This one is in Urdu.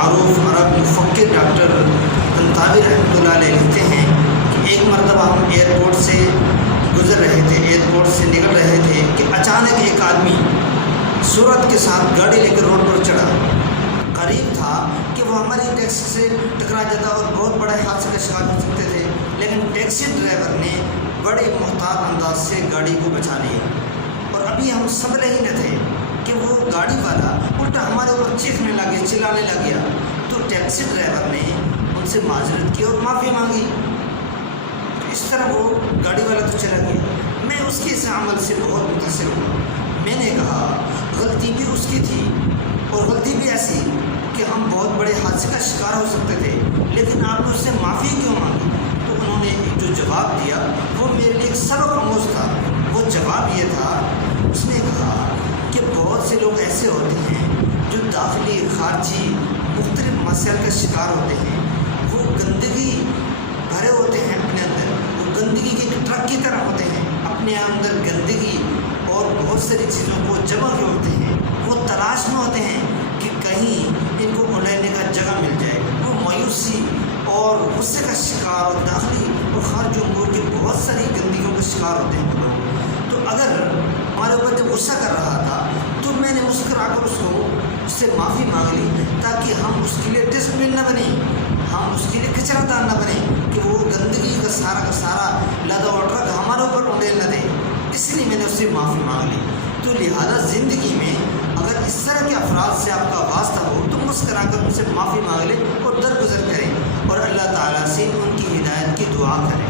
معروف عرب مفکر ڈاکٹر طنطاوی رحمۃ اللہ علیہ لکھتے ہیں کہ ایک مرتبہ ہم ایئرپورٹ سے گزر رہے تھے، ایئرپورٹ سے نکل رہے تھے کہ اچانک ایک آدمی سرعت کے ساتھ گاڑی لے کر روڈ پر چڑھا۔ قریب تھا کہ وہ ہماری ٹیکسی سے ٹکرا جاتا اور بہت بڑے حادثے کا شکار ہو سکتے تھے، لیکن ٹیکسی ڈرائیور نے بڑے محتاط انداز سے گاڑی کو بچا لیا۔ اور ابھی ہم سنبھلے ہی نہ تھے کہ وہ گاڑی والا الٹا ہمارے اوپر چیخنے لگے، چلانے لگ گیا۔ تو ٹیکسی ڈرائیور نے ان سے معذرت کی اور معافی مانگی۔ اس طرح وہ گاڑی والا تو چلا گیا۔ میں اس کے اس عمل سے بہت متاثر ہوا۔ میں نے کہا غلطی بھی اس کی تھی، اور غلطی بھی ایسی کہ ہم بہت بڑے حادثے کا شکار ہو سکتے تھے، لیکن آپ نے اس سے معافی کیوں مانگی؟ تو انہوں نے جو جواب دیا وہ میرے لیے ایک سبق آموز تھا۔ وہ جواب یہ تھا، اس نے کہا کہ بہت سے لوگ ایسے ہوتے ہیں جو داخلی خارجی مختلف مسائل کا شکار ہوتے ہیں۔ وہ گندگی بھرے ہوتے ہیں اپنے اندر، وہ گندگی کے ایک ٹرک کی طرح ہوتے ہیں، اپنے اندر گندگی اور بہت ساری چیزوں کو جمع کیے ہوتے ہیں۔ وہ تلاش میں ہوتے ہیں کہ کہیں ان کو اڑانے کا جگہ مل جائے۔ وہ مایوسی اور غصے کا شکار اور داخلی اور خارجی امور کی بہت ساری گندگیوں کا شکار ہوتے ہیں لوگ۔ تو اگر ہمارے اوپر جب غصہ کر رہا تھا تو میں نے مسکرا کر اس سے معافی مانگ لی، تاکہ ہم اس کے لیے ڈسٹ بن نہ بنیں، ہم اس کے لیے کچرا دان نہ بنیں کہ وہ گندگی کا سارا لدا اور ٹرک ہمارے اوپر اڑے نہ دے۔ اس لیے میں نے اس سے معافی مانگ لی۔ تو لہذا زندگی میں اگر اس طرح کے افراد سے آپ کا واسطہ ہو تو مسکرا کر ان سے معافی مانگ لیں اور درگزر کریں، اور اللہ تعالیٰ سے ان کی ہدایت کی دعا کریں۔